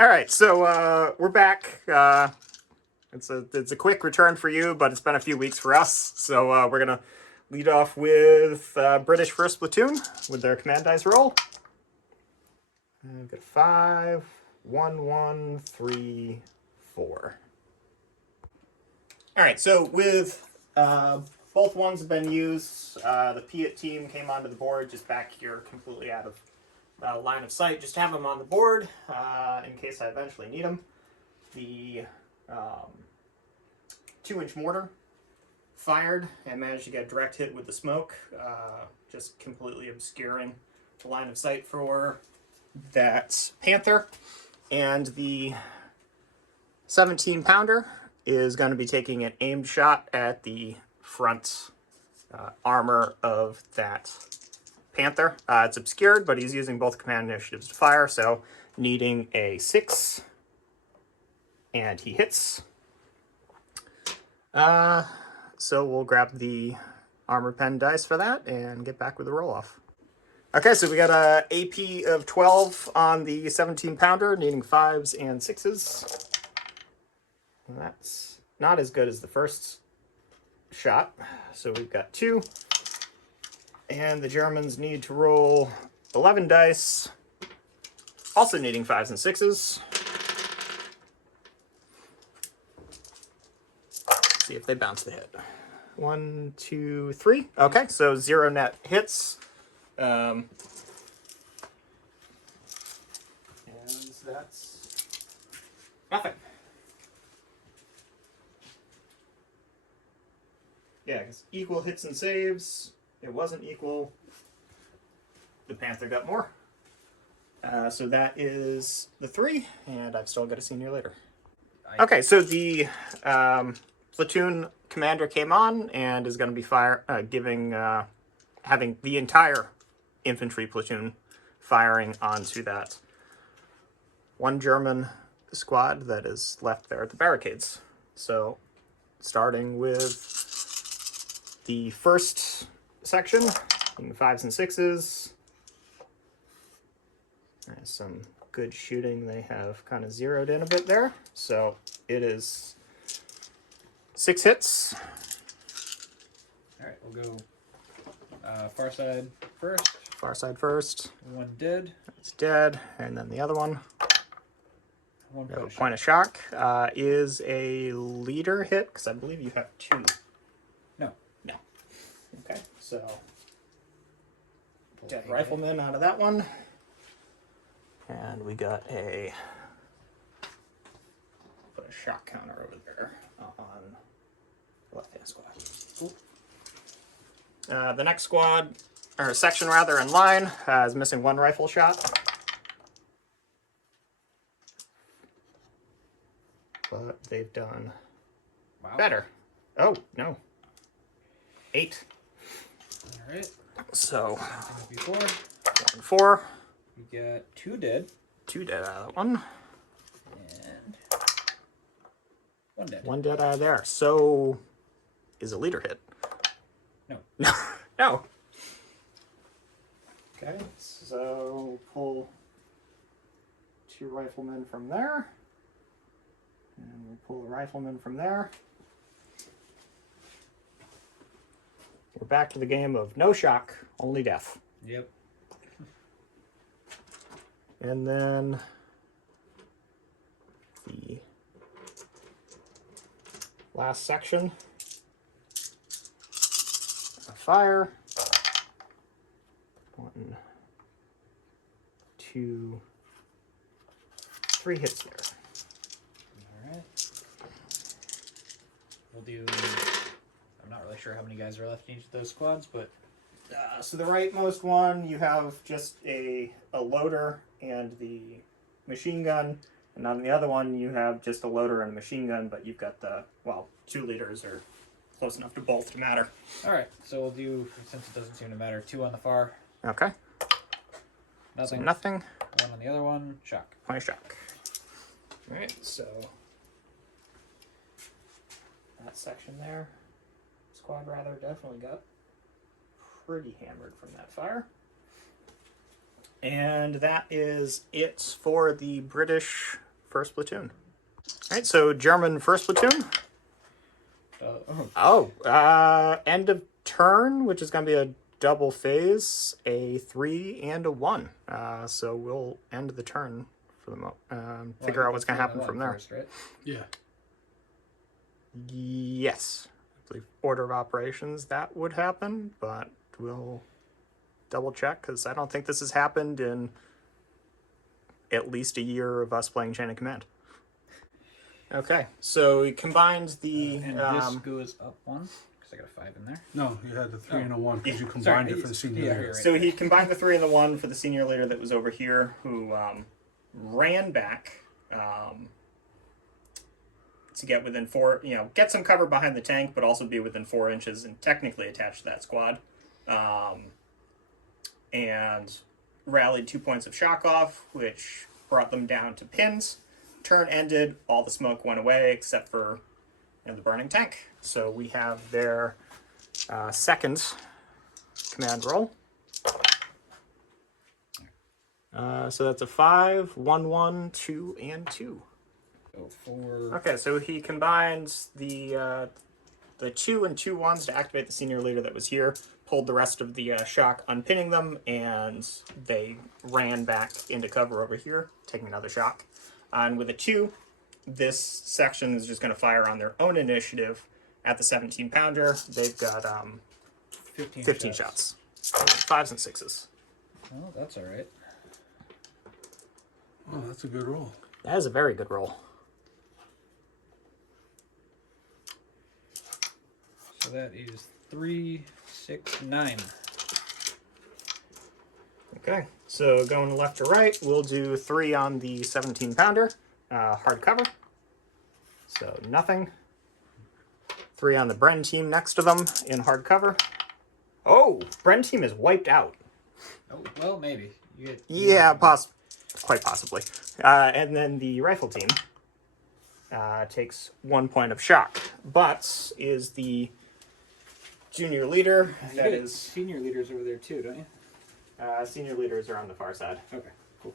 All right, so we're back. It's a quick return for you, but it's been a few weeks for us. So we're gonna lead off with British First Platoon with their command dice roll. We've got 5, 1, 1, 3, 4. All right, so with both ones have been used. The Piat team came onto the board just back here, completely out of line of sight. Just have them on the board in case I eventually need them. The 2-inch mortar fired and managed to get a direct hit with the smoke, just completely obscuring the line of sight for that Panther. And the 17-pounder is going to be taking an aimed shot at the front armor of that Panther. It's obscured, but he's using both command initiatives to fire, so needing a 6. And he hits. So we'll grab the armor pen dice for that and get back with the roll-off. Okay, so we got a AP of 12 on the 17-pounder, needing 5s and 6s. And that's not as good as the first shot. So we've got 2. And the Germans need to roll 11 dice, also needing 5s and 6s. See if they bounce the hit. 1, 2, 3. Okay, so 0 net hits. And that's nothing. Yeah, because equal hits and saves. It wasn't equal. The Panther got more. So that is the 3, and I've still got a senior later. Okay, so the platoon commander came on and is going to be having the entire infantry platoon firing onto that one German squad that is left there at the barricades. So starting with the first section, 5s and 6s. There's some good shooting. They have kind of zeroed in a bit there. So it is 6 hits. All right, we'll go far side first. Far side first. 1 dead. It's dead. And then the other one. 1 point of shock. Is a leader hit? Because I believe you have 2. No. No. Okay, so dead rifleman out of that one. And we got put a shock counter over there on the left-hand squad. Cool. The next squad, or section rather, in line is missing 1 rifle shot. But they've done better. Oh, no. 8. All right. So, Before. 1, 4. We got 2 dead. 2 dead out of that one. And 1 dead. 1 dead out of there. So, is a leader hit? No. No. Okay, so pull 2 riflemen from there. And we'll pull a rifleman from there. We're back to the game of no shock, only death. Yep. And then the last section. Fire. 1, 2, 3 hits there. All right. We'll do. I'm not really sure how many guys are left in each of those squads, but. So the rightmost one, you have just a loader and the machine gun. And on the other one, you have just a loader and a machine gun, but you've got 2 leaders are close enough to both to matter. All right, so we'll do, since it doesn't seem to matter, 2 on the far. Okay. Nothing. So nothing. 1 on the other one. Shock. Point of shock. All right, so that section there, squad rather, definitely got pretty hammered from that fire. And that is it for the British first platoon. All right, so German first platoon. End of turn, which is going to be a double phase, a 3 and a 1. So we'll end the turn for the figure out what's going to happen from there. First, right? Yeah. Yes. I believe order of operations that would happen, but we'll double check because I don't think this has happened in at least a year of us playing Chain of Command. Okay, so we combined the... and this goes up 1, because I got a 5 in there. No, you had the 3 and a 1 because you combined Sorry, it for the senior yeah, leader. you're right. So he combined the 3 and the 1 for the senior leader that was over here, who ran back to get within 4, get some cover behind the tank, but also be within 4 inches and technically attached to that squad. And rallied 2 points of shock off, which brought them down to pins. Turn ended, all the smoke went away except for the burning tank. So we have their second command roll. So that's a 5, 1, 1, 2, and 2. So 4. Okay, so he combines the 2 and 2 1s to activate the senior leader that was here, pulled the rest of the shock, unpinning them, and they ran back into cover over here, taking another shock. And with a 2, this section is just going to fire on their own initiative at the 17 pounder. They've got 15 shots. 5s and 6s. Oh, that's all right. Oh, that's a good roll. That is a very good roll. So that is 3, 6, 9. Okay, so going left to right, we'll do 3 on the 17 pounder, hard cover. So nothing. 3 on the Bren team next to them in hard cover. Oh, Bren team is wiped out. Oh, well, maybe. Yeah, quite possibly. And then the rifle team takes 1 point of shock, but is the junior leader. That is senior leaders over there too, don't you? senior leaders are on the far side. Okay, cool.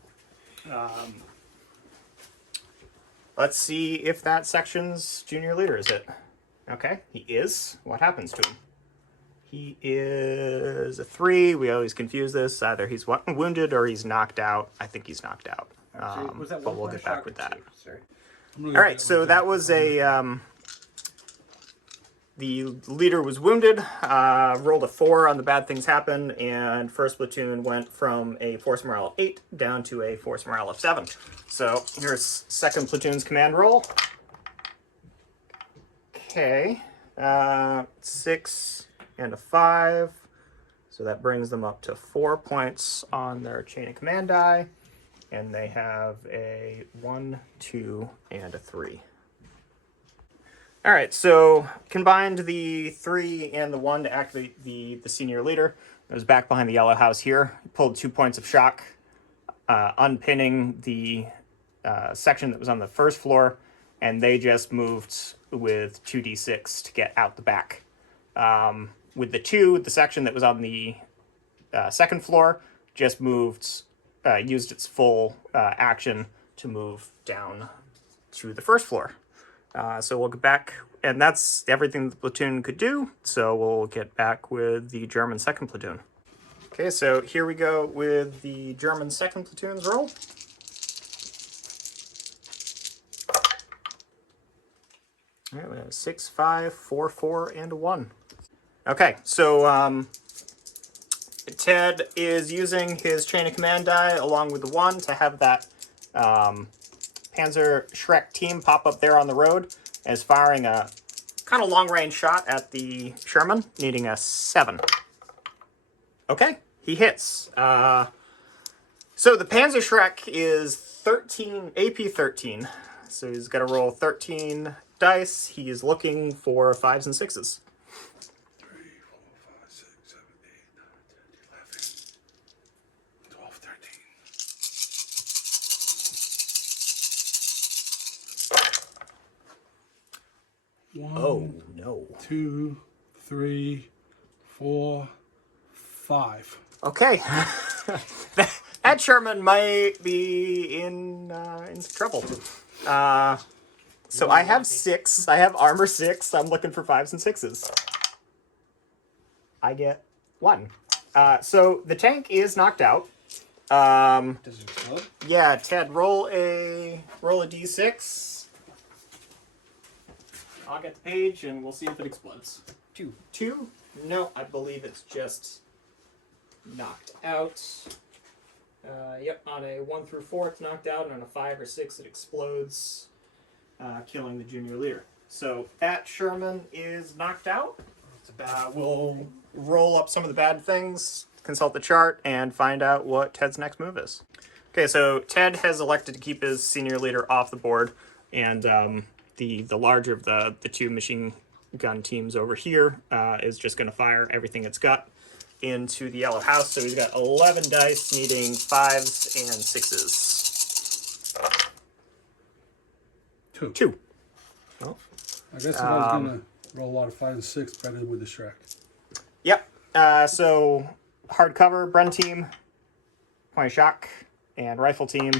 Let's see if that section's junior leader is it. Okay, he is. What happens to him? He is a 3. We always confuse this. Either he's wounded or he's knocked out. I think he's knocked out. Was that But 1 we'll point get of back shock with or that. 2? Sorry. All right, so that was a... the leader was wounded, rolled a 4 on the bad things happen, and first platoon went from a force morale of 8 down to a force morale of 7. So here's second platoon's command roll. Okay, 6 and a 5. So that brings them up to 4 points on their chain of command die, and they have a 1, 2, and a 3. All right, so combined the 3 and the 1 to activate the senior leader. It was back behind the yellow house here. Pulled 2 points of shock, unpinning the section that was on the first floor, and they just moved with 2d6 to get out the back. With the 2, the section that was on the second floor just moved, used its full action to move down to the first floor. So we'll get back, and that's everything the platoon could do, so we'll get back with the German second platoon. Okay, so here we go with the German second platoon's roll. All right, we have 6, 5, 4, 4, and a 1. Okay, so Ted is using his chain of command die along with the 1 to have that Panzer Shrek team pop up there on the road as firing a kind of long-range shot at the Sherman, needing a 7. Okay, he hits. So the Panzer Shrek is 13, AP 13. So he's got to roll 13 dice. He's looking for 5s and 6s. 3, 4, 5, 6, 7, 8, 9, 10, 11, 12, 13. Oh, no. 2, 3, 4, 5. Okay. That Sherman might be in trouble. So I have 6. I have armor 6. I'm looking for 5s and 6s. I get 1. So the tank is knocked out. Does it explode? Yeah, Ted, roll a d6. I'll get the page and we'll see if it explodes. 2. 2? No, I believe it's just knocked out. Yep, on a 1 through 4 it's knocked out, and on a 5 or 6 it explodes, killing the junior leader. So that Sherman is knocked out. We'll roll up some of the bad things, consult the chart, and find out what Ted's next move is. Okay, so Ted has elected to keep his senior leader off the board, and the larger of the 2 machine gun teams over here is just going to fire everything it's got into the yellow house. So he's got 11 dice, needing 5s and 6s. 2. 2. Well, I guess if I was gonna roll a lot of 5 and 6, better with the Shrek. yep. So hardcover, Bren team, point of shock, and rifle team,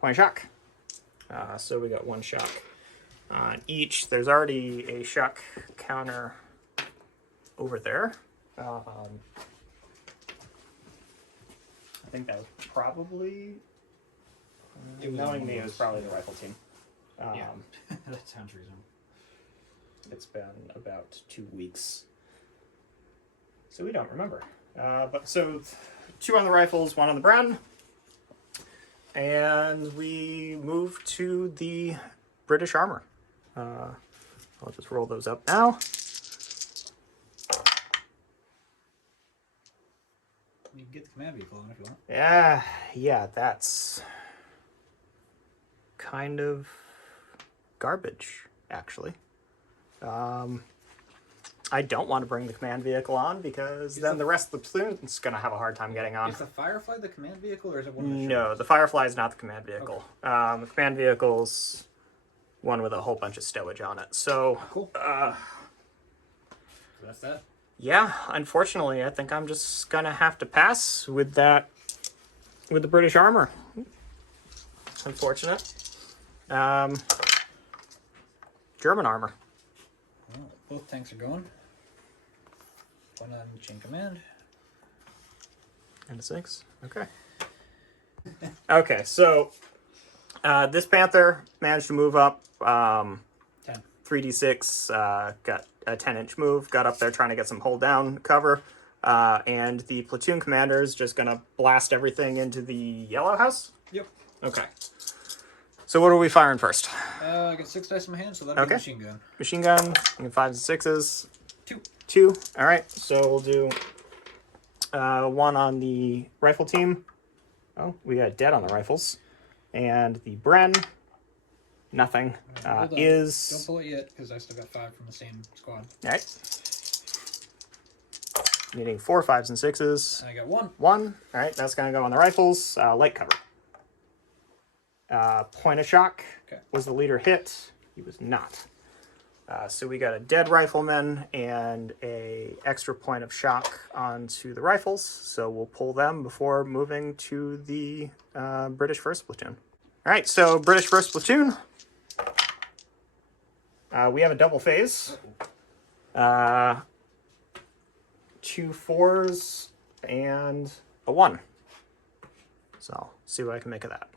point of shock. So we got 1 shock on each. There's already a shock counter over there. I think that was probably, knowing me, it was probably the rifle team. Yeah, that sounds reasonable. It's been about 2 weeks, so we don't remember. But so 2 on the rifles, 1 on the Bren, and we move to the British armor. I'll just roll those up now. You can get the command vehicle on if you want. Yeah, that's kind of garbage, actually. I don't want to bring the command vehicle on because then the rest of the platoon's going to have a hard time getting on. Is the Firefly the command vehicle, or is it one of the No, the Firefly is not the command vehicle. Okay. The command vehicle's one with a whole bunch of stowage on it. So, Cool. So that's that. yeah, unfortunately, I think I'm just going to have to pass with that, with the British armor. Unfortunate. German armor. Well, both tanks are going. 1 on chain command. And a 6. Okay. Okay, so this Panther managed to move up 10. 3d6, got a 10-inch move, got up there trying to get some hold down cover, and the platoon commander is just going to blast everything into the yellow house? Yep. Okay. So what are we firing first? I got 6 dice in my hand, so that'll be machine gun. Machine gun, 5s and 6s. 2. 2. All right, so we'll do 1 on the rifle team. Oh, we got dead on the rifles. And the Bren, nothing. Hold on. Is... Don't pull it yet, because I still got 5 from the same squad. All right. Needing 4, 5s, and 6s. And I got 1. 1. All right, that's going to go on the rifles. Light cover. Point of shock. Okay. Was the leader hit? He was not. So we got a dead rifleman and a extra point of shock onto the rifles. So we'll pull them before moving to the British 1st Platoon. All right, so British 1st Platoon. We have a double phase. 2 4s and a 1. So see what I can make of that.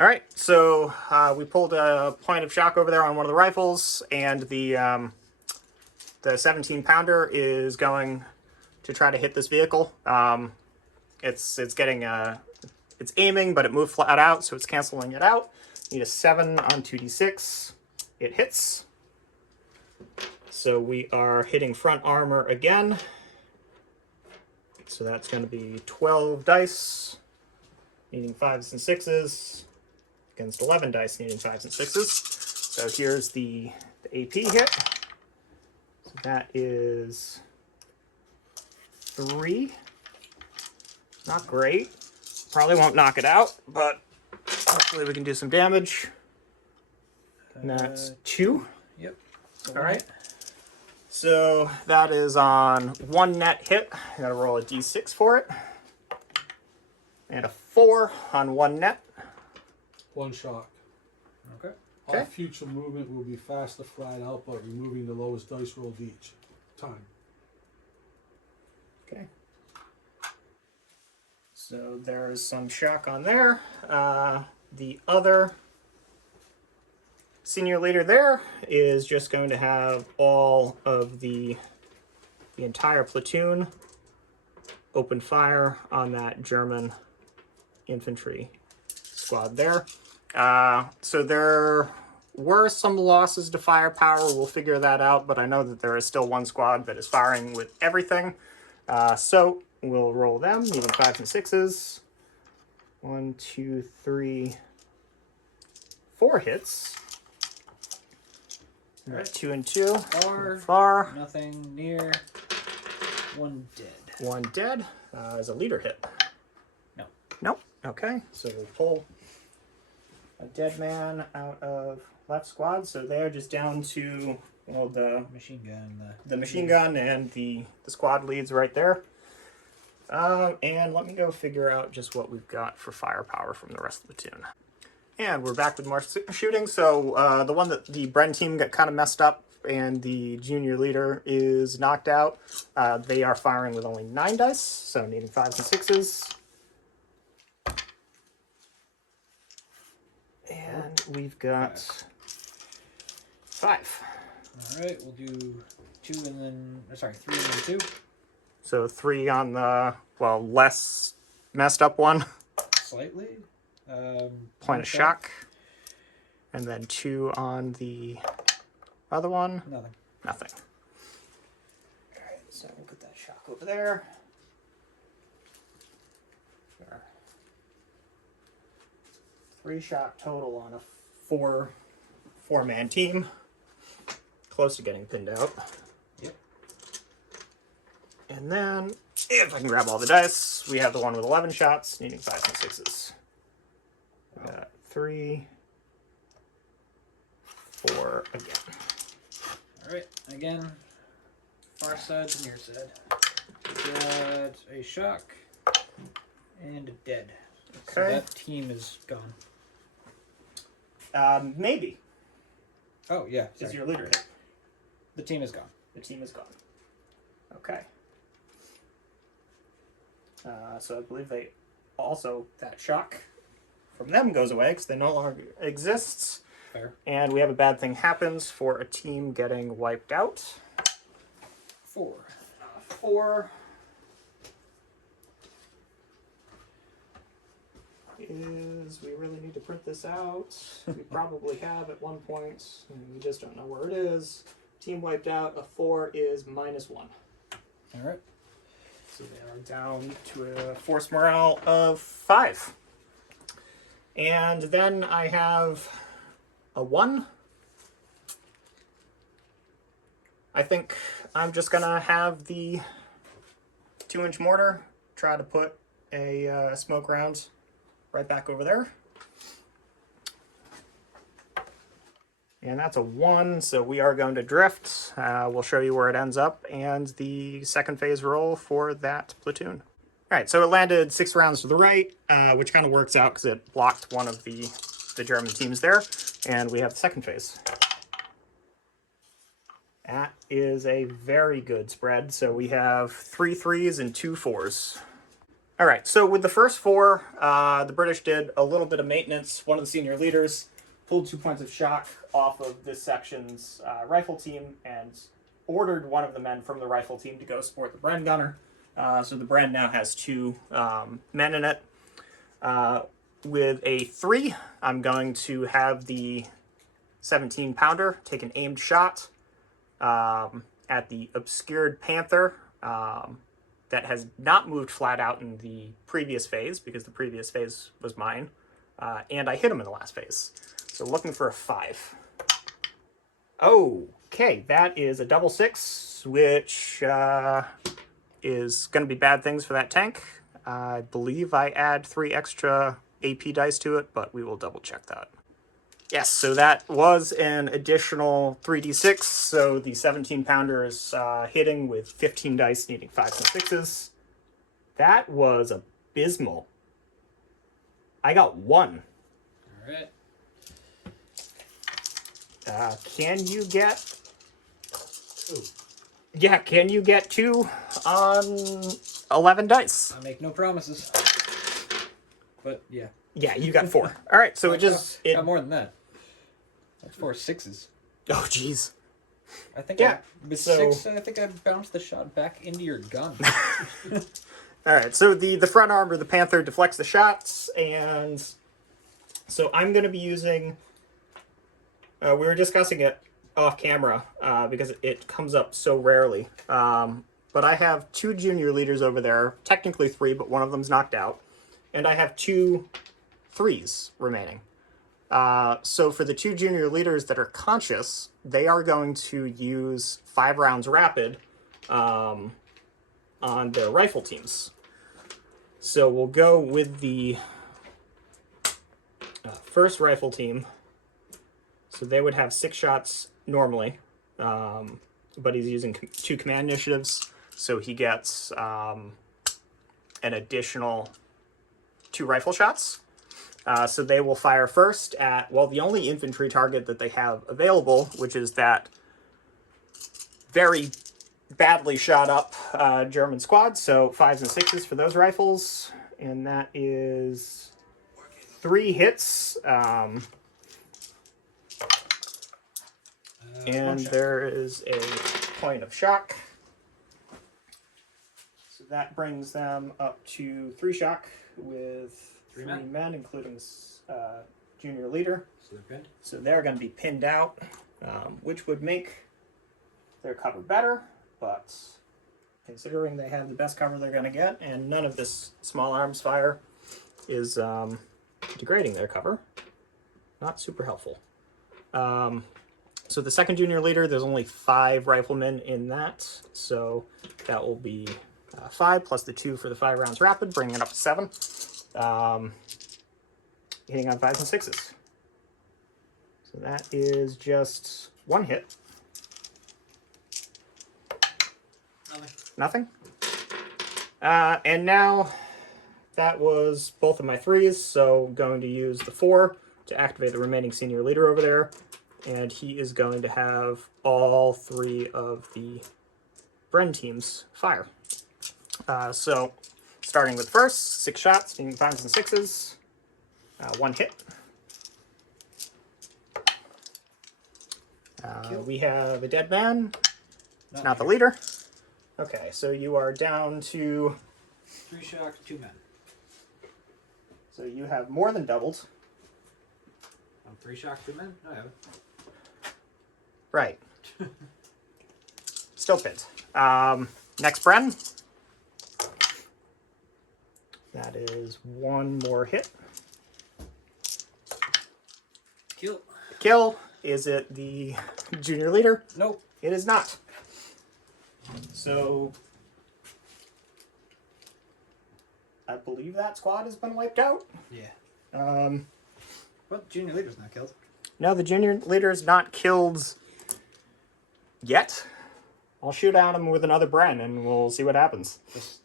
All right, so we pulled a point of shock over there on one of the rifles, and the 17-pounder is going to try to hit this vehicle. It's getting it's aiming, but it moved flat out, so it's canceling it out. Need a 7 on 2d6. It hits. So we are hitting front armor again. So that's going to be 12 dice, needing 5s and 6s. Against 11 dice, needing 5s and 6s. So here's the AP hit. So that is 3. Not great. Probably won't knock it out, but hopefully we can do some damage. And that's 2. Yep. All right. So that is on 1 net hit. I gotta roll a d6 for it. And a 4 on 1 net. 1 shock. Okay. All future movement will be faster flat out, but removing the lowest dice rolled each time. Okay. So there's some shock on there. The other senior leader there is just going to have all of the entire platoon open fire on that German infantry squad there. So there were some losses to firepower. We'll figure that out, but I know that there is still one squad that is firing with everything. So we'll roll them, needing 5s and 6s. 1, 2, 3, 4 hits. All right. 2 and 2. Far. Far. Nothing near. 1 dead. 1 dead. Is a leader hit? No. Nope. Okay, so we'll pull a dead man out of left squad. So they're just down to, well, the Machine gun. the machine gun and the squad leads right there. And let me go figure out just what we've got for firepower from the rest of the platoon. And we're back with more shooting. So the one that the Bren team got kind of messed up and the junior leader is knocked out. They are firing with only 9 dice, so needing 5s and 6s. And we've got 5. All right, we'll do 2 and then, sorry, 3 and then 2. So 3 on the, well, less messed up one. Slightly. Point of shock. And then 2 on the other one. Nothing. Nothing. Alright, so we'll put that shock over there. Sure. 3 shock total on a 4-man team. Close to getting pinned out. Yep. And then, if I can grab all the dice, we have the one with 11 shots, needing 5s and 6s. We got 3, 4 again. Alright, again, far side to near side. We got a shock and a dead. So Okay. that team is gone. Maybe. Oh, yeah. Is Sorry. your leader hit? The team is gone. The team is gone. Okay. So I believe they also, that shock from them goes away because they no longer exists. Fair. And we have a bad thing happens for a team getting wiped out. 4. 4 is, we really need to print this out. We probably have at one point, and we just don't know where it is. Team wiped out, a 4 is -1. Alright. So they are down to a force morale of 5. And then I have a 1. I think I'm just gonna have the 2-inch mortar try to put a smoke round right back over there. And that's a 1, so we are going to drift. We'll show you where it ends up and the second phase roll for that platoon. All right, so it landed 6 rounds to the right, which kind of works out because it blocked one of the German teams there. And we have the second phase. That is a very good spread. So we have 3 3s and 2 4s. All right, so with the first 4, the British did a little bit of maintenance. One of the senior leaders pulled 2 points of shock off of this section's rifle team and ordered one of the men from the rifle team to go support the Bren gunner. So the Bren now has 2 men in it. With a 3, I'm going to have the 17-pounder take an aimed shot at the obscured Panther that has not moved flat out in the previous phase because the previous phase was mine. And I hit him in the last phase. So looking for a 5. Okay, that is a double 6, which is going to be bad things for that tank. I believe I add 3 extra AP dice to it, but we will double check that. Yes, so that was an additional 3d6, so the 17-pounder is hitting with 15 dice, needing 5s and 6s. That was abysmal. I got 1. Alright. Can you get... Ooh, Yeah, can you get 2 on 11 dice? I make no promises. But yeah. Yeah, you got 4. All right, so it just... Got more than that. That's 4 6s. Oh, jeez. I think Yeah, with so- 6, I think I bounced the shot back into your gun. All right, so the front arm of the Panther deflects the shots, and so I'm going to be using... we were discussing it off camera because it comes up so rarely. But I have 2 junior leaders over there, technically 3, but one of them's knocked out. And I have 2 3s remaining. So for the 2 junior leaders that are conscious, they are going to use 5 rounds rapid on their rifle teams. So we'll go with the first rifle team. So they would have 6 shots normally, but he's using 2 command initiatives, so he gets an additional 2 rifle shots. So they will fire first at, well, the only infantry target that they have available, which is that very badly shot up German squad. So 5s and 6s for those rifles. And that is 3 hits. And there is a point of shock. So that brings them up to 3 shock with 3 men, including junior leader. So they're pinned? So they're going to be pinned out, which would make their cover better, but considering they have the best cover they're going to get, and none of this small arms fire is degrading their cover, not super helpful. So the second junior leader, there's only 5 riflemen in that, so that will be 5 plus the 2 for the 5 rounds rapid, bringing it up to 7. Hitting on 5s and 6s. So that is just 1 hit. Nothing? And now that was both of my 3s, so going to use the 4 to activate the remaining senior leader over there. And he is going to have all 3 of the Bren teams fire. So starting with first, 6 shots, being 5s and 6s. 1 hit. We have a dead man. Not the leader. Okay, so you are down to 3 shock, 2 men. So you have more than doubled. 3 shock, 2 men? No, I haven't. Right. Still pinned. Next Bren. That is 1 more hit. Kill. Kill. Is it the junior leader? Nope. It is not. So I believe that squad has been wiped out. Yeah. Well, junior leader's not killed. No, the junior leader is not killed yet. I'll shoot at him with another Bren and we'll see what happens. This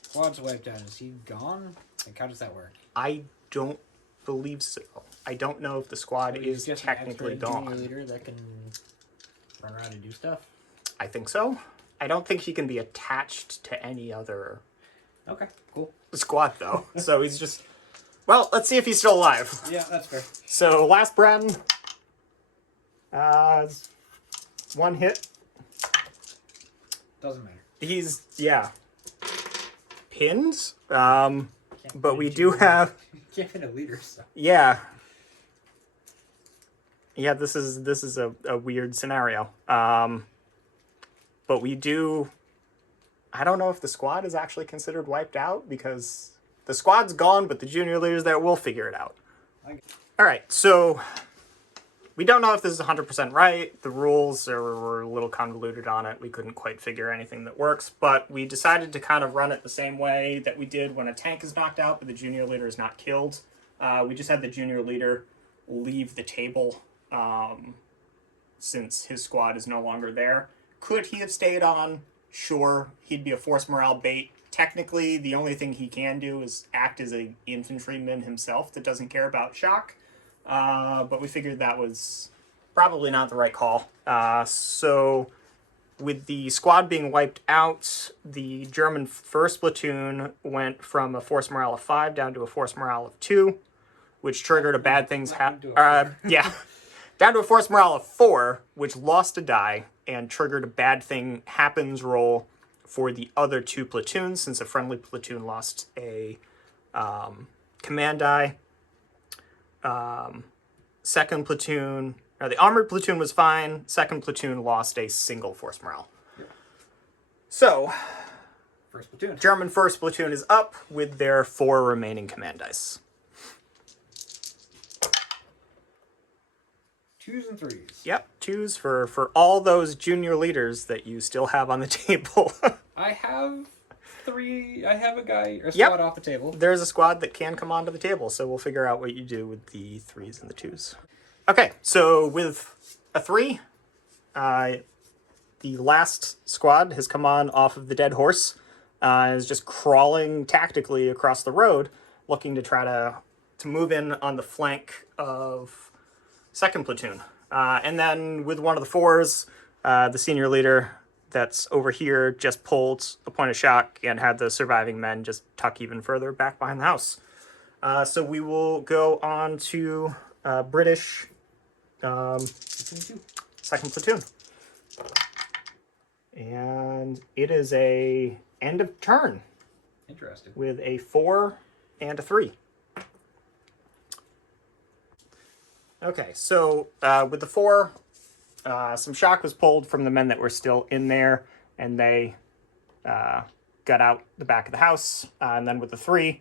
squad's wiped out. Is he gone? Like, how does that work? I don't believe so. I don't know if the squad So he's is just technically an extra gone. junior leader that can run around and do stuff? I think so. I don't think he can be attached to any other Okay, cool. squad, though. So he's just... Well, let's see if he's still alive. Yeah, that's fair. So, last Bren. 1 hit. Doesn't matter. He's, yeah, pinned. Can't But pin we a do junior- have... Can't pin a leader, so. Yeah. Yeah, this is a weird scenario. But we do... I don't know if the squad is actually considered wiped out, because the squad's gone, but the junior leader's there. We'll figure it out. All right, so we don't know if this is 100% right. The rules were a little convoluted on it. We couldn't quite figure anything that works, but we decided to kind of run it the same way that we did when a tank is knocked out, but the junior leader is not killed. We just had the junior leader leave the table since his squad is no longer there. Could he have stayed on? Sure, he'd be a force morale bait. Technically, the only thing he can do is act as an infantryman himself that doesn't care about shock. But we figured that was probably not the right call. So with the squad being wiped out, the German 1st Platoon went from a force morale of 5 down to a force morale of 2, which triggered a bad things yeah, down to a force morale of 4, which lost a die and triggered a bad thing happens roll for the other 2 platoons, since a friendly platoon lost a command die. Second platoon, the armored platoon was fine. Second platoon lost a single force morale. Yep. So, First platoon. German 1st Platoon is up with their 4 remaining command dice. 2s and 3s. Yep, 2s for all those junior leaders that you still have on the table. I have 3. I have a guy or Yep. squad off the table. There's a squad that can come onto the table, so we'll figure out what you do with the 3s and the 2s. Okay, so with a 3, the last squad has come on off of the dead horse, is just crawling tactically across the road, looking to try to move in on the flank of 2nd Platoon. And then with one of the 4s, the senior leader that's over here just pulled a point of shock and had the surviving men just tuck even further back behind the house. So we will go on to British 2nd Platoon. And it is a end of turn Interesting. with a 4 and a 3. Okay, so with the 4, some shock was pulled from the men that were still in there, and they got out the back of the house. And then with the 3,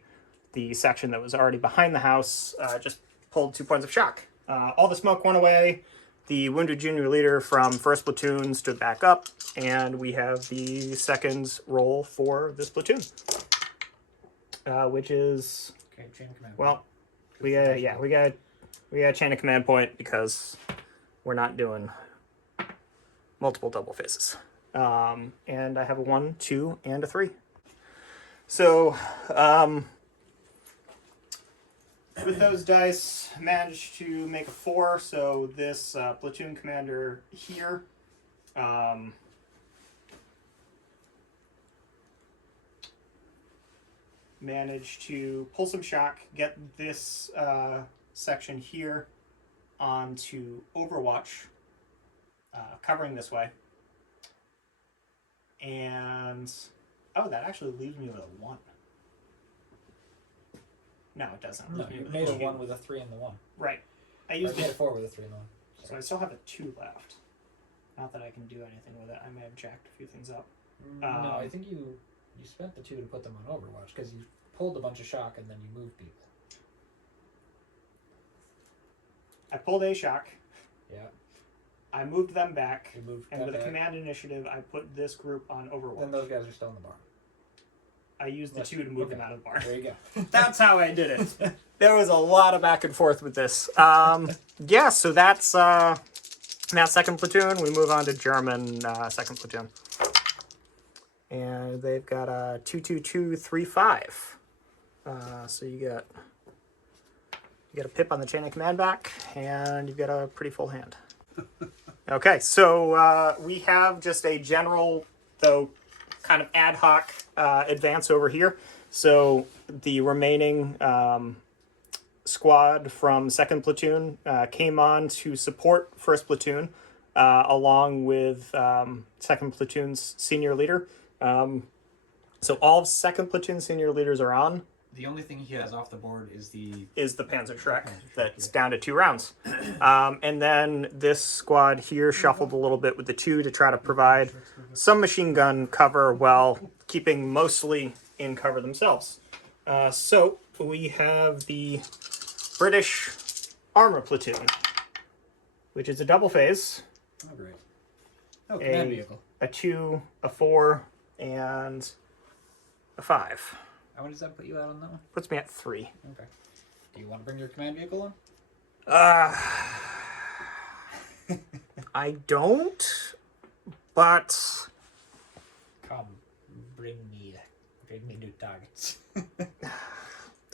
the section that was already behind the house just pulled 2 points of shock. All the smoke went away. The wounded junior leader from 1st Platoon stood back up, and we have the 2nd roll for this platoon, which is, Okay, chain of command. well, we got a chain of command point because we're not doing multiple double faces. And I have a 1, 2, and a 3. So, with those dice, managed to make a 4. So this platoon commander here, managed to pull some shock, get this section here onto Overwatch, covering this way. And, oh, that actually leaves me with a 1. No, it doesn't. No, you made a 1 with a 3 and the 1. Right. I Or used you made a it, 4 with a 3 and the 1. so I still have a 2 left. Not that I can do anything with it. I may have jacked a few things up. No, I think you spent the 2 to put them on Overwatch because you pulled a bunch of shock and then you moved people. I pulled a shock. Yeah. I moved them back. You moved And that with a back. command initiative, I put this group on Overwatch. Then those guys are still in the barn. I used the 2 to move them out of the barn. There you go. That's how I did it. There was a lot of back and forth with this. Yeah, so that's 2nd Platoon. We move on to German 2nd Platoon. And they've got a 2-2-2-3-5. So you got a pip on the chain of command back, and you've got a pretty full hand. Okay, so we have just a general, though kind of ad hoc advance over here. So the remaining squad from 2nd Platoon came on to support 1st Platoon, along with 2nd Platoon's senior leader. So all of 2nd Platoon senior leaders are on. The only thing he has off the board is the Panzer Shrek that's down to 2 rounds. And then this squad here shuffled a little bit with the 2 to try to provide some machine gun cover while keeping mostly in cover themselves. So we have the British Armor Platoon, which is a double phase, Oh, great. Oh, command vehicle. a 2, a 4, and a 5. How much does that put you out on that one? Puts me at 3. Okay. Do you want to bring your command vehicle on? I don't, but Come, bring me new targets.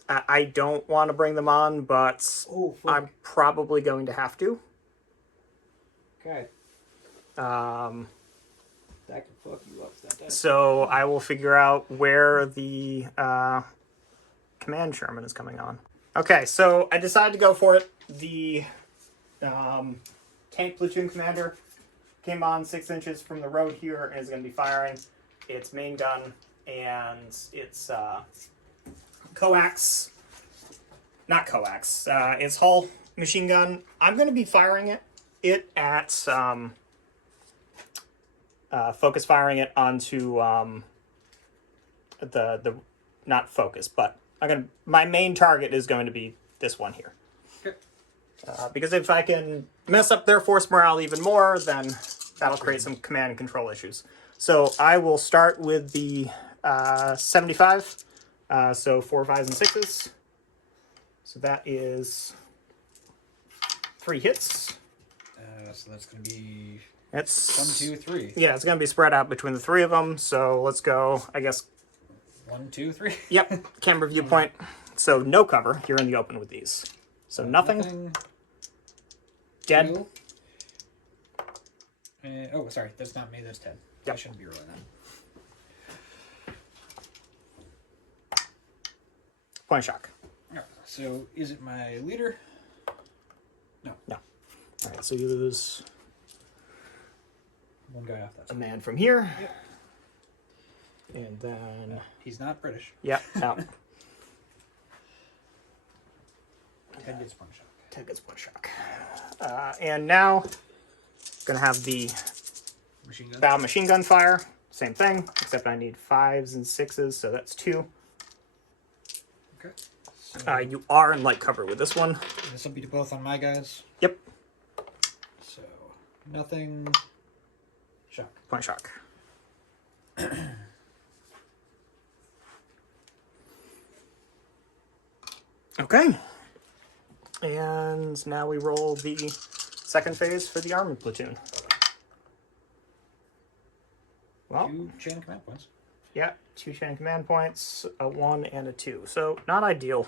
I don't want to bring them on, but Oh, I'm probably going to have to. Okay. Um, That can fuck you up. That does. so I will figure out where the command Sherman is coming on. Okay, so I decided to go for it. The tank platoon commander came on 6 inches from the road here and is going to be firing its main gun and its coax. Not coax. Its hull machine gun. I'm going to be firing it at focus firing it onto the not focus, but my main target is going to be this one here. Okay. Because if I can mess up their force morale even more, then that'll create some command and control issues. So I will start with the 75. So 4 5s and 6s. So that is 3 hits. So that's going to be It's 1, 2, 3. Yeah, it's going to be spread out between the 3 of them. So let's go, I guess. 1, 2, 3. Yep, camera viewpoint. So no cover. You're in the open with these. So nothing. Dead. 2. Oh, sorry. That's not me. That's Ted. Yep. I shouldn't be rolling that. Point shock. Alright, so is it my leader? No. No. All right, so you lose One guy off that a side. man from here. Yep. And then... He's not British. Yep, no. Ted gets one shot. Ted gets one shock. And now, going to have the Machine gun. bow machine gun fire. Same thing, except I need 5s and 6s, so that's 2. Okay. So You are in light cover with this one. this will be both on my guys. Yep, So nothing. Shock. point shock. Okay. And now we roll the second phase for the armored platoon. Well, 2 chain of command points. yeah, 2 chain command points, a 1 and a 2. So not ideal.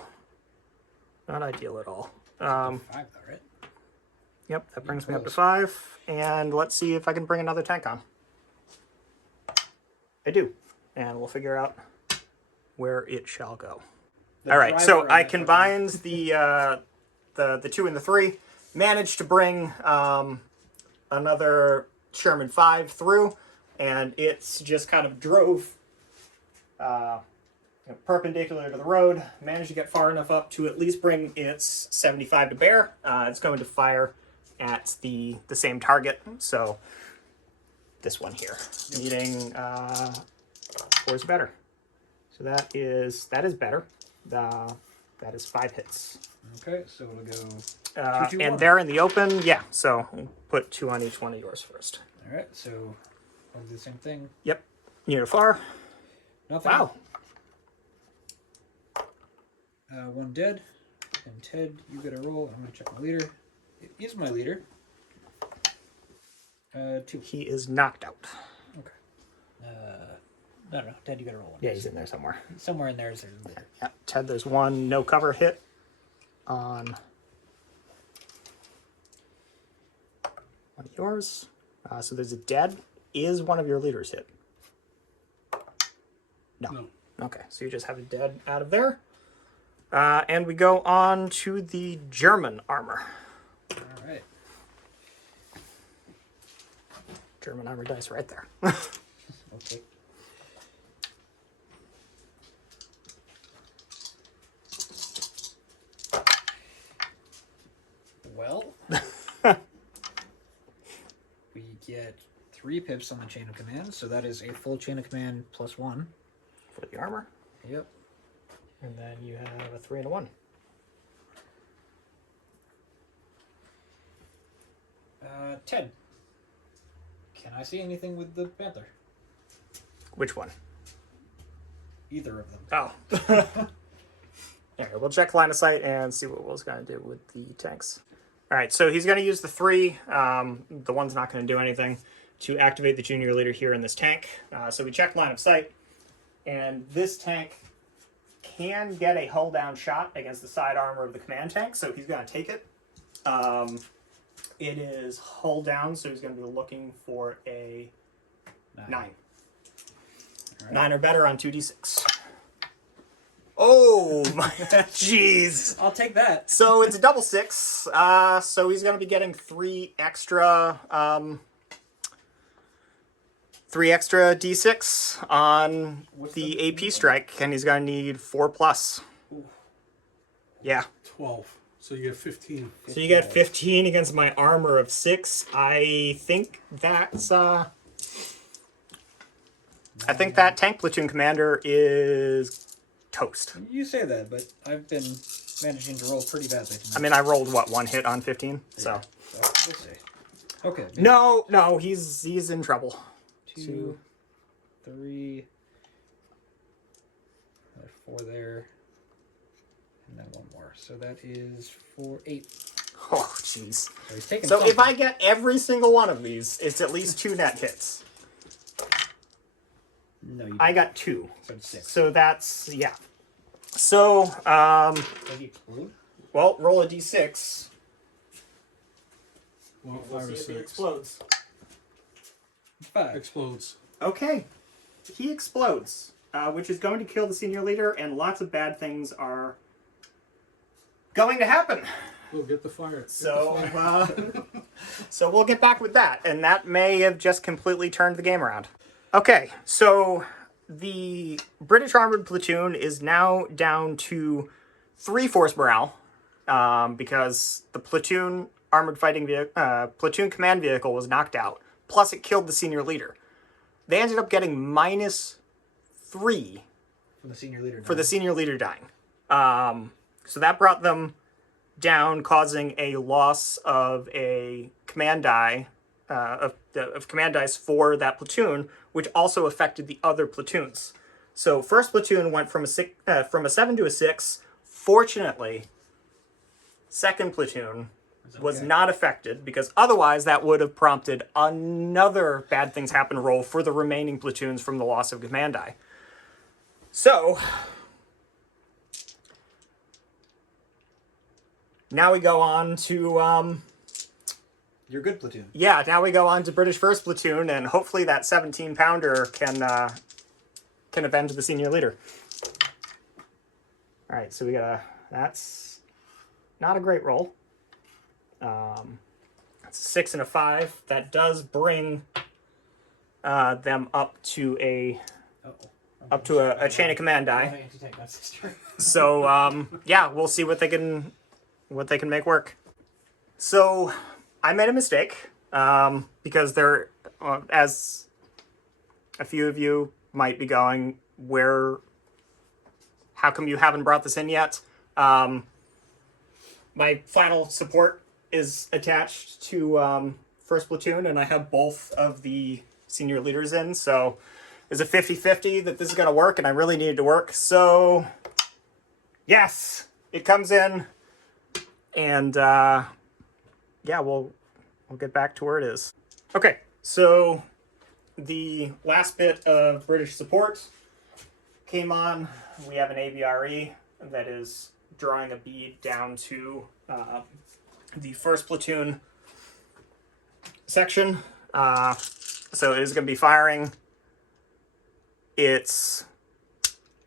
Not ideal at all. 5 though, right? Yep, that brings me up to close. 5. And let's see if I can bring another tank on. I do. And we'll figure out where it shall go. The All right, so driver I on that combined the 2 and the 3, managed to bring another Sherman 5 through, and it's just kind of drove perpendicular to the road, managed to get far enough up to at least bring its 75 to bear. It's going to fire at the same target, so this one here, needing 4 is better. So that is better. That is 5 hits. Okay, so we'll go 2, 2, And 1. they're in the open, yeah, so we'll put 2 on each one of yours first. Alright, so I'll do the same thing. Yep, near far. Nothing. Wow. 1 dead. And Ted, you get a roll. I'm going to check my leader. It is my leader. 2. He is knocked out. Okay. No. Ted, you got to roll 1. Yeah, he's in there somewhere. Somewhere in there is their leader. Yep. Ted, there's 1 no cover hit on one of yours. So there's a dead. Is one of your leaders hit? No. Okay, so you just have a dead out of there. And we go on to the German armor. Alright. German armor dice right there. Okay. Well, we get 3 pips on the chain of command, so that is a full chain of command plus 1. For the armor. Yep. And then you have a 3 and a 1. Ted, can I see anything with the Panther? Which one? Either of them. Oh. Yeah, we'll check line of sight and see what Will's going to do with the tanks. All right, so he's going to use the 3. The 1's not going to do anything to activate the junior leader here in this tank. So we check line of sight, and this tank can get a hull down shot against the side armor of the command tank, so he's going to take it. It is hull down, so he's going to be looking for a 9. All right. 9 or better on 2d6. Oh my, jeez. I'll take that. So it's a double 6. So he's going to be getting 3 extra d6 on What's the the- AP strike, and he's going to need 4+. Ooh. Yeah. 12. So you get 15. So you get 15 against my armor of 6. I think that's I think that tank platoon commander is toast. You say that, but I've been managing to roll pretty badly tonight. I mean, I rolled what, 1 hit on 15, so So we'll see. Okay. no, he's in trouble. 2, 3. There's 4 there. And then 1 more. So that is 4, 8. Oh, jeez. So he's taking So if something. I get every single one of these, it's at least 2 net hits. No, you I don't. got 2, So it's 6. so that's yeah. So Does he explode? well, roll a d6. Well, We'll 5 see or if he 6. explodes. 5. Explodes. Okay, he explodes, which is going to kill the senior leader, and lots of bad things are going to happen. Oh, get the fire. Get So, the fire. so we'll get back with that, and that may have just completely turned the game around. Okay, so the British Armored Platoon is now down to 3 force morale, because the platoon armored fighting platoon command vehicle was knocked out. Plus, it killed the senior leader. They ended up getting -3 For the senior leader. for the senior leader dying. So that brought them down, causing a loss of a command die, of command dice for that platoon, which also affected the other platoons. So first platoon went from a 7 to a 6. Fortunately, second platoon was okay. not affected, because otherwise that would have prompted another bad things happen roll for the remaining platoons from the loss of command die. So now we go on to You're good platoon. yeah, now we go on to British First Platoon, and hopefully that 17-pounder can avenge the senior leader. All right, so we got that's not a great roll. It's a 6 and a 5. That does bring them up to a chain of command die. So yeah, we'll see what they can make work. So I made a mistake, because there, as a few of you might be going, how come you haven't brought this in yet? My final support is attached to First Platoon, and I have both of the senior leaders in, so it's a 50-50 that this is going to work, and I really need it to work. So yes, it comes in, and yeah, we'll get back to where it is. Okay, so the last bit of British support came on. We have an ABRE that is drawing a bead down to the first platoon section. So it is going to be firing its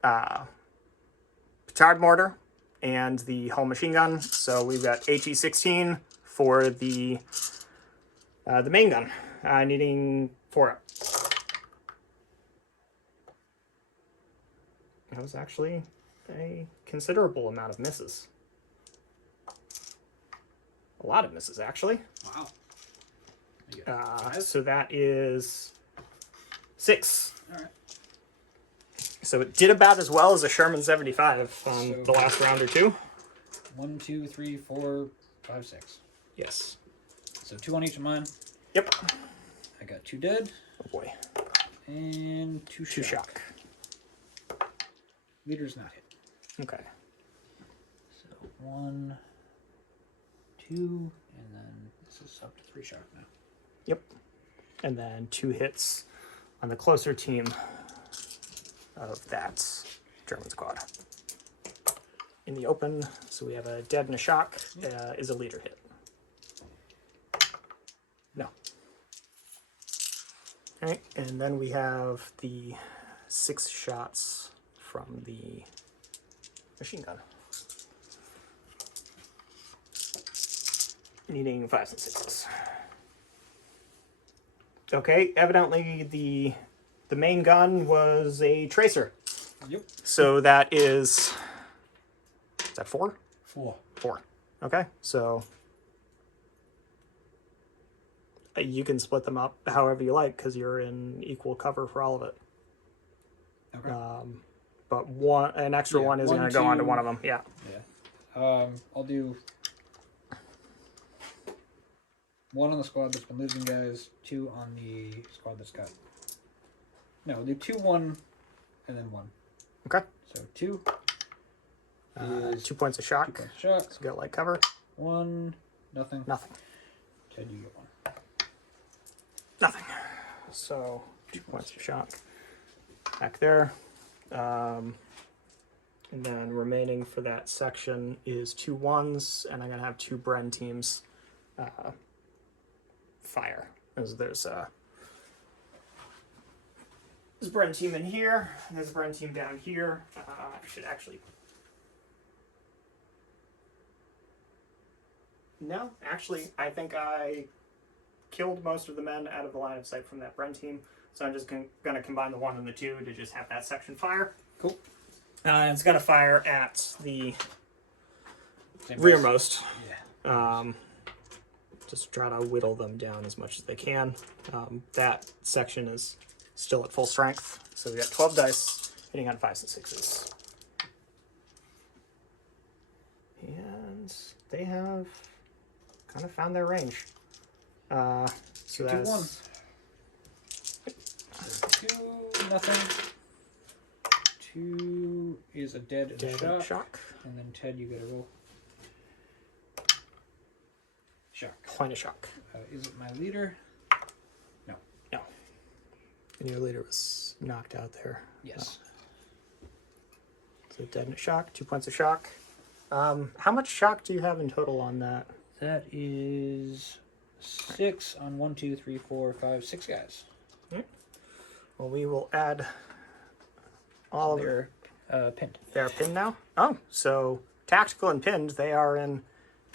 petard mortar and the hull machine gun. So we've got HE-16 for the main gun, needing 4 up. That was actually a considerable amount of misses. A lot of misses, actually. Wow. So that is 6. All right. So it did about as well as a Sherman 75 on So- the last round or two. 1, 2, 3, 4, 5, 6. Yes. So 2 on each of mine. Yep. I got 2 dead Oh boy. and 2 2 shock. shock. Leader's not hit. Okay. So 1, 2, and then this is up to 3 shock now. Yep. And then 2 hits on the closer team of that German squad. In the open, so we have a dead and a shock, is a leader hit. Right, and then we have the 6 shots from the machine gun. Needing 5s and 6s. Okay, evidently the main gun was a tracer. Yep. So that is that 4? 4. 4. Okay, so you can split them up however you like because you're in equal cover for all of it. Okay. But an extra one is going to go onto one of them. Yeah. Yeah. I'll do 1 on the squad that's been losing guys, 2 on the squad that's got. No, we'll do 2, 1, and then 1. Okay. So 2. 2 points of shock. 2 points of shock. So you got light cover. 1. Nothing. Nothing. Ted, you get 1. Nothing. So 2 points of shock. Back there. And then remaining for that section is 2 1s, and I'm going to have 2 Bren teams fire. There's a Bren team in here, there's a Bren team down here. I should actually... No, actually, I think I killed most of the men out of the line of sight from that Bren team, so I'm just going to combine the 1 and the 2 to just have that section fire. Cool. And it's going to fire at the Same rearmost. Yeah. Just try to whittle them down as much as they can. That section is still at full strength, so we got 12 dice hitting on 5s and 6s. And they have kind of found their range. So 2, 1. So 2, nothing. 2 is a dead and a shock. And then Ted, you get a roll. Shock. Point of shock. Is it my leader? No. No. And your leader was knocked out there. Yes. So dead and a shock, 2 points of shock. How much shock do you have in total on that? That is 6 on 1, 2, 3, 4, 5, 6 guys. Right. Well, we will add all of They're pinned. They're pinned now? Oh, so tactical and pinned, they are in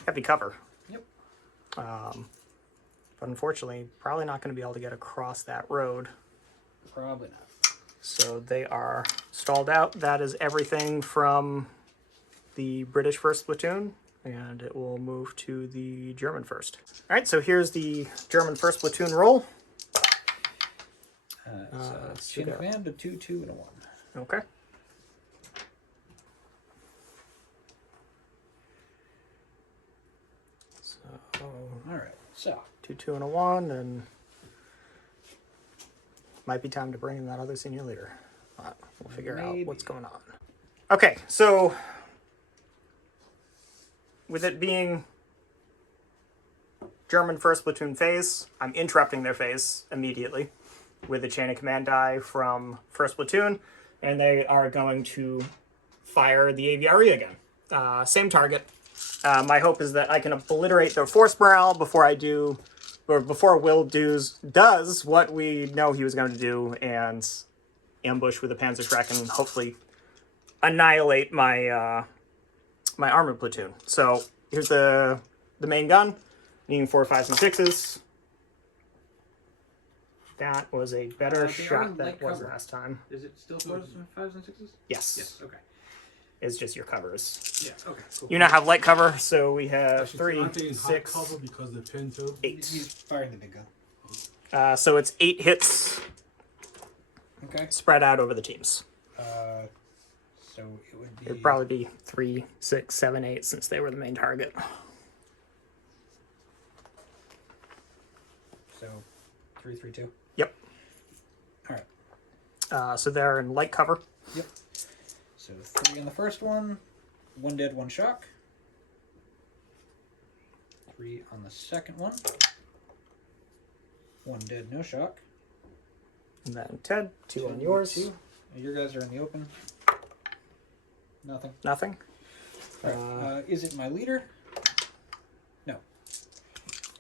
heavy cover. Yep. But unfortunately, probably not going to be able to get across that road. Probably not. So they are stalled out. That is everything from the British 1st Platoon, and it will move to the German 1st. All right, so here's the German 1st Platoon roll. It's chain of command, a 2, 2, and a 1. Okay. So, all right. So 2, 2, and a 1, and might be time to bring in that other senior leader. But we'll figure out what's going on. Okay, so with it being German 1st Platoon phase, I'm interrupting their phase immediately with a chain of command die from 1st Platoon, and they are going to fire the AVRE again. Same target. My hope is that I can obliterate their force morale before I do, or before Will does what we know he was going to do, and ambush with a Panzergrenadier and hopefully annihilate my my armored platoon. So here's the main gun, needing 4, 5s, and 6s. That was a better shot than it was last time. Is it still 4s, 5s, and 6s? Yes. Yes. Okay. It's just your covers. Yeah. Okay. Cool. You now have light cover, so we have Actually, 3, aren't they in hot 6, cover because they're pinned too? 8. he's firing the big gun. So it's 8 hits Okay. spread out over the teams. So it would be. It'd probably be 3, 6, 7, 8 since they were the main target. So 3, 3, 2. Yep. All right. So they're in light cover. Yep. So 3 on the first one, 1 dead, 1 shock. 3 on the second one, 1 dead, no shock. And then Ted, 2 Ted, on yours. 2. Your guys are in the open. Nothing. Nothing. All right. Is it my leader? No.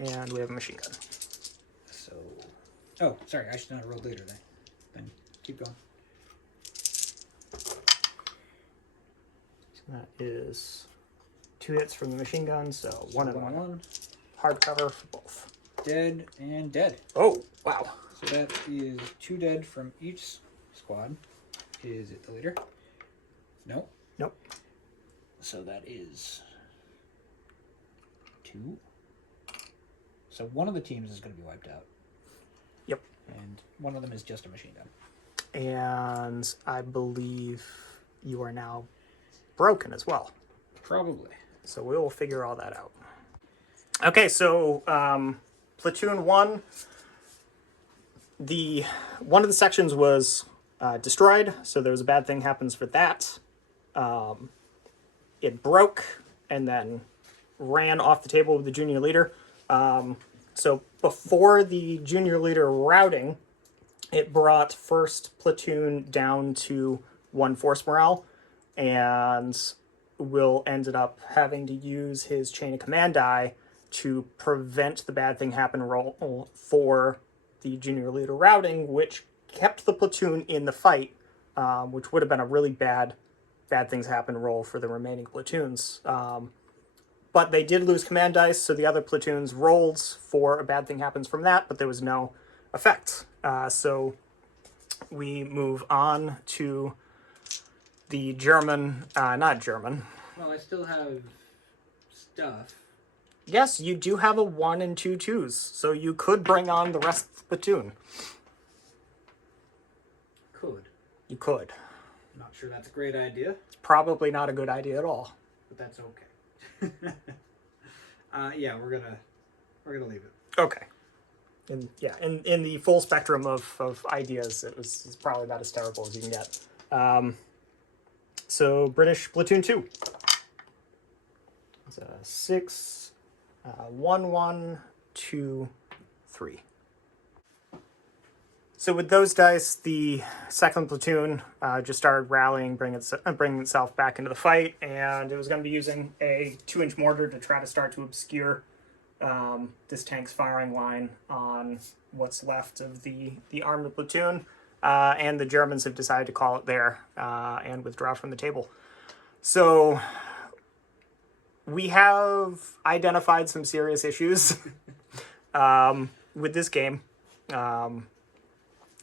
And we have a machine gun. So Oh, sorry, I should not have rolled later then. Then keep going. That is 2 hits from the machine gun, so 1 and 1. One. Hard cover for both. Dead and dead. Oh, wow. So that is 2 dead from each squad. Is it the leader? No. Nope. So that is 2. So one of the teams is going to be wiped out. Yep. And one of them is just a machine gun. And I believe you are now broken as well. Probably. So we will figure all that out. Okay, so Platoon 1, one of the sections was destroyed, so there was a bad thing happens for that. It broke and then ran off the table with the junior leader. So before the junior leader routing, it brought first platoon down to 1 force morale, and Will ended up having to use his chain of command die to prevent the bad thing happen roll for the junior leader routing, which kept the platoon in the fight, which would have been a really bad things happen roll for the remaining platoons. But they did lose command dice, so the other platoons rolled for a bad thing happens from that, but there was no effect. So we move on to the German, not German. Well, I still have stuff. Yes, you do have a 1 and 2 twos, so you could bring on the rest of the platoon. Could. You could. Not sure that's a great idea, Probably not a good idea at all. but that's okay. Yeah, we're gonna leave it. Okay. In the full spectrum of ideas, it's probably about as terrible as you can get. So British Platoon 2. It's a 6, 1, 1, 2, 3. So with those dice, the second platoon just started rallying, bringing itself back into the fight, and it was going to be using a 2-inch mortar to try to start to obscure this tank's firing line on what's left of the armored platoon, and the Germans have decided to call it there and withdraw from the table. So we have identified some serious issues with this game.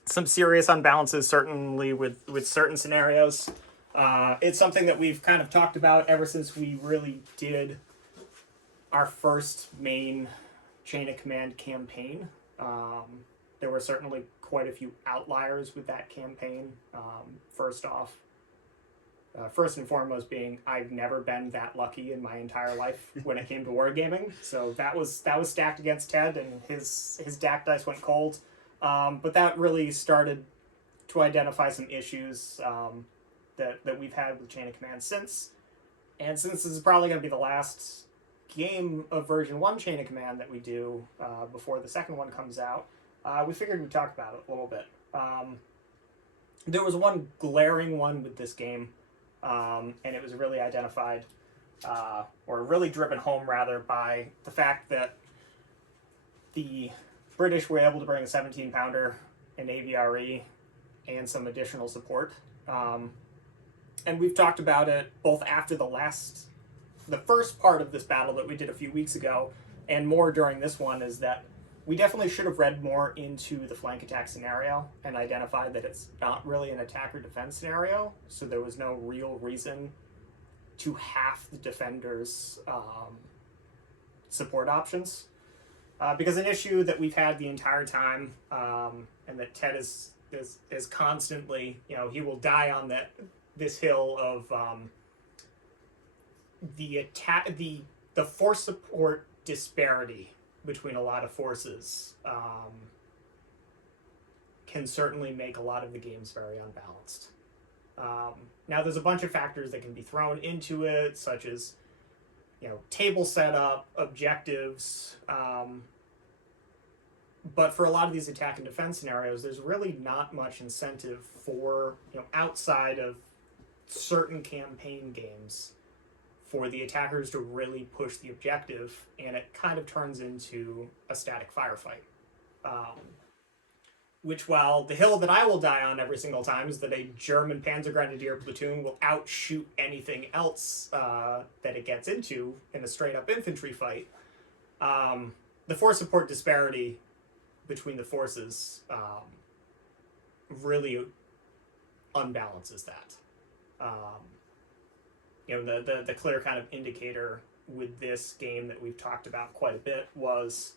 Some serious unbalances, certainly with certain scenarios. It's something that we've kind of talked about ever since we really did our first main chain of command campaign. There were certainly quite a few outliers with that campaign. First and foremost being I've never been that lucky in my entire life when it came to wargaming. So that was stacked against Ted, and his DAC dice went cold. But that really started to identify some issues that we've had with Chain of Command since. And since this is probably going to be the last game of version 1 Chain of Command that we do before the second one comes out, we figured we'd talk about it a little bit. There was one glaring one with this game, and it was really identified, or really driven home rather, by the fact that the British were able to bring a 17-pounder, an AVRE, and some additional support. And we've talked about it both after the first part of this battle that we did a few weeks ago, and more during this one, is that we definitely should have read more into the flank attack scenario and identified that it's not really an attack or defense scenario, so there was no real reason to half the defenders' support options. Because an issue that we've had the entire time, and that Ted is constantly, he will die on this hill of the force support disparity between a lot of forces can certainly make a lot of the games very unbalanced. Now, there's a bunch of factors that can be thrown into it, such as table setup, objectives, but for a lot of these attack and defense scenarios, there's really not much incentive for, outside of certain campaign games, for the attackers to really push the objective, and it kind of turns into a static firefight. which, while the hill that I will die on every single time is that a German Panzergrenadier platoon will outshoot anything else that it gets into in a straight-up infantry fight, the force support disparity between the forces really unbalances that. The clear kind of indicator with this game that we've talked about quite a bit was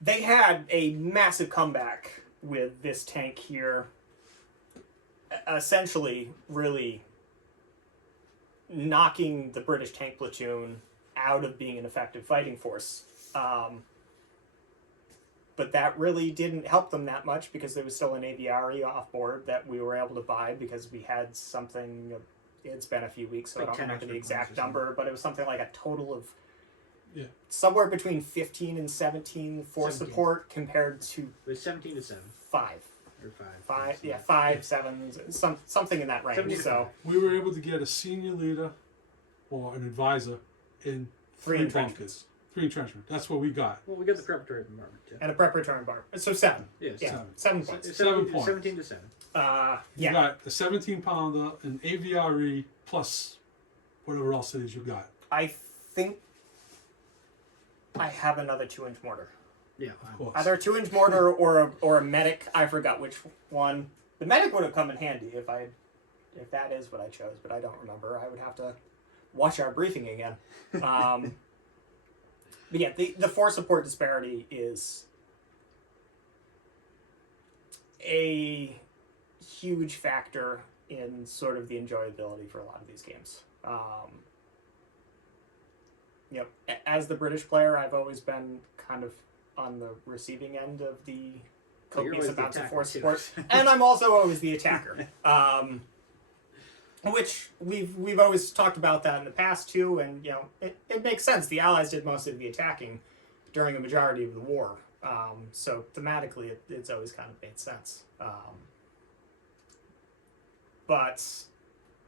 they had a massive comeback with this tank here, essentially really knocking the British tank platoon out of being an effective fighting force. But that really didn't help them that much because there was still an aviary off board that we were able to buy because we had something. It's been a few weeks, so Like I don't 10 remember the extra exact points or number, but it was something like a total of Yeah. somewhere between 15 and 17 force 17. support compared to It was 17 to 7 5. or 5. 5, yeah, 5, 7, something in that range. 17 to So 5. We were able to get a senior leader or an advisor in 3 3 entrenchments. bunkers. 3 entrenchment. That's what we got. Well, we got the preparatory bombardment. Yeah. and a preparatory bar. So 7. Yes. Yeah, 7. 7 So points. it's 7 17 points. 17 to 7. We Yeah. got a 17 pounder, an AVRE plus whatever else it is you got. I think I have another 2-inch mortar. Yeah. Of course. Either a 2-inch mortar or a medic. I forgot which one. The medic would have come in handy if that is what I chose, but I don't remember. I would have to watch our briefing again. But yeah, the force support disparity is a huge factor in sort of the enjoyability for a lot of these games. As the British player, I've always been kind of on the receiving end of the So you're copious always the amounts of attacker, force too. support, and I'm also always the attacker. Which we've always talked about that in the past too, and it makes sense. The Allies did most of the attacking during a majority of the war, so thematically it's always kind of made sense. But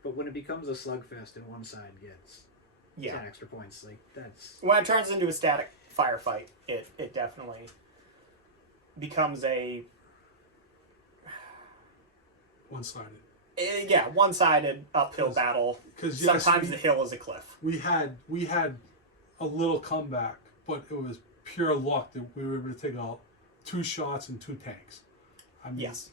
when it becomes a slugfest and one side gets 10 extra points, like that's when it turns into a static firefight, it definitely becomes a One-sided. One-sided uphill battle. Because Sometimes the hill is a cliff. we had a little comeback, but it was pure luck that we were able to take out 2 shots and 2 tanks. I mean, Yes.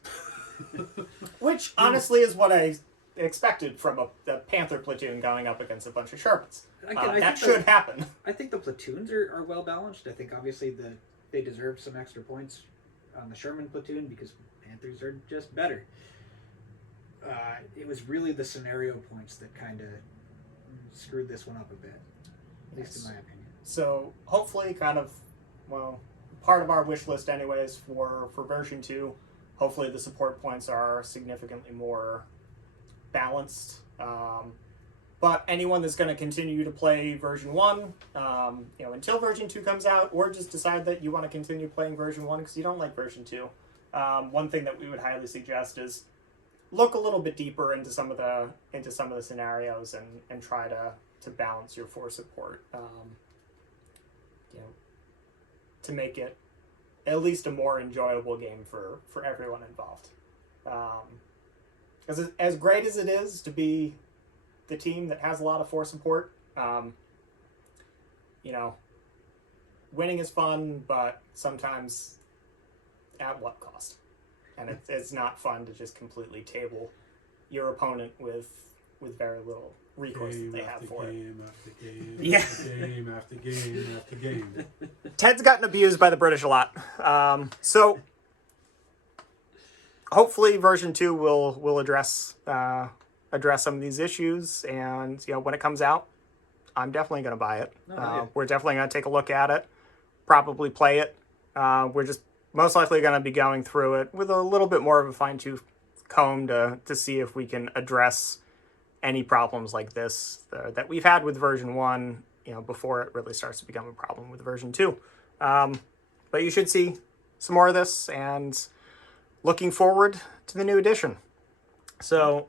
Which honestly is what I expected from a Panther platoon going up against a bunch of Shermans. I That think should happen. I think the platoons are well balanced. I think obviously they deserve some extra points on the Sherman platoon because Panthers are just better. It was really the scenario points that kind of screwed this one up a bit, at least in my opinion. So hopefully part of our wish list anyways for version 2, hopefully the support points are significantly more balanced. But anyone that's going to continue to play version 1, until version 2 comes out, or just decide that you want to continue playing version 1 because you don't like version 2, one thing that we would highly suggest is look a little bit deeper into some of the scenarios and try to balance your force support, to make it at least a more enjoyable game for everyone involved. Because as great as it is to be the team that has a lot of force support, winning is fun, but sometimes at what cost? And it's not fun to just completely table your opponent with very little recourse that they have for it. Game after game Yeah. after game after game after game. Ted's gotten abused by the British a lot. So hopefully version 2 will address some of these issues, and when it comes out, I'm definitely going to buy it. Yeah. We're definitely going to take a look at it, probably play it. We're just most likely going to be going through it with a little bit more of a fine-tooth comb to see if we can address any problems like this that we've had with version 1, before it really starts to become a problem with version 2. But you should see some more of this, and looking forward to the new edition. So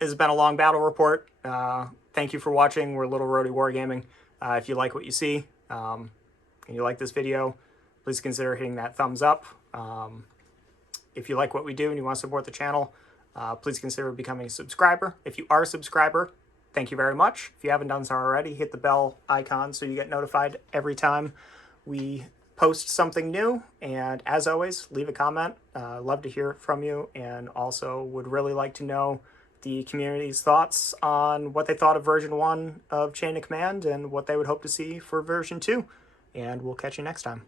it's been a long battle report. Thank you for watching. We're Little Rhody Wargaming. If you like what you see and you like this video, please consider hitting that thumbs up. If you like what we do and you want to support the channel, please consider becoming a subscriber. If you are a subscriber, thank you very much. If you haven't done so already, hit the bell icon so you get notified every time we post something new. And as always, leave a comment. Love to hear from you, and also would really like to know the community's thoughts on what they thought of version 1 of Chain of Command and what they would hope to see for version 2. And we'll catch you next time.